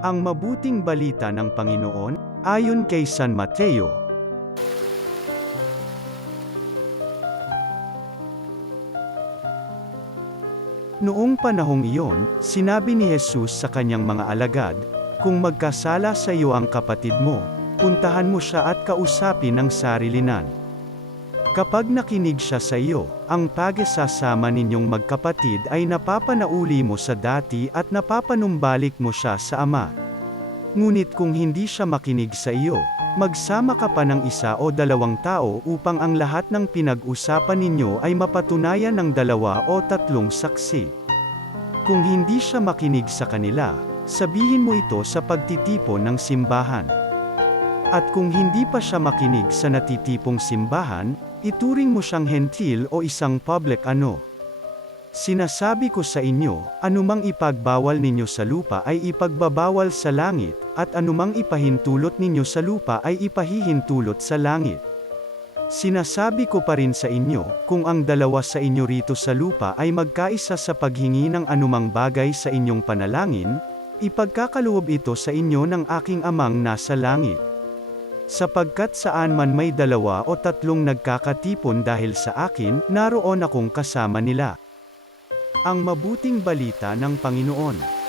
Ang mabuting balita ng Panginoon, ayon kay San Mateo. Noong panahong iyon, sinabi ni Jesus sa kanyang mga alagad, "Kung magkasala sa iyo ang kapatid mo, puntahan mo siya at kausapin ang sarilinan. Kapag nakinig siya sa iyo, ang pagsasama ninyong magkapatid ay napapanauli mo sa dati at napapanumbalik mo siya sa Ama. Ngunit kung hindi siya makinig sa iyo, magsama ka pa ng isa o dalawang tao upang ang lahat ng pinag-usapan ninyo ay mapatunayan ng dalawa o tatlong saksi. Kung hindi siya makinig sa kanila, sabihin mo ito sa pagtitipon ng simbahan. At kung hindi pa siya makinig sa natitipong simbahan, ituring mo siyang hentil o isang public ano. Sinasabi ko sa inyo, anumang ipagbawal ninyo sa lupa ay ipagbabawal sa langit, at anumang ipahintulot ninyo sa lupa ay ipahihintulot sa langit. Sinasabi ko pa rin sa inyo, kung ang dalawa sa inyo rito sa lupa ay magkaisa sa paghingi ng anumang bagay sa inyong panalangin, ipagkakaloob ito sa inyo ng aking Amang nasa langit. Sapagkat saan man may dalawa o tatlong nagkakatipon dahil sa akin, naroon akong kasama nila." Ang mabuting balita ng Panginoon.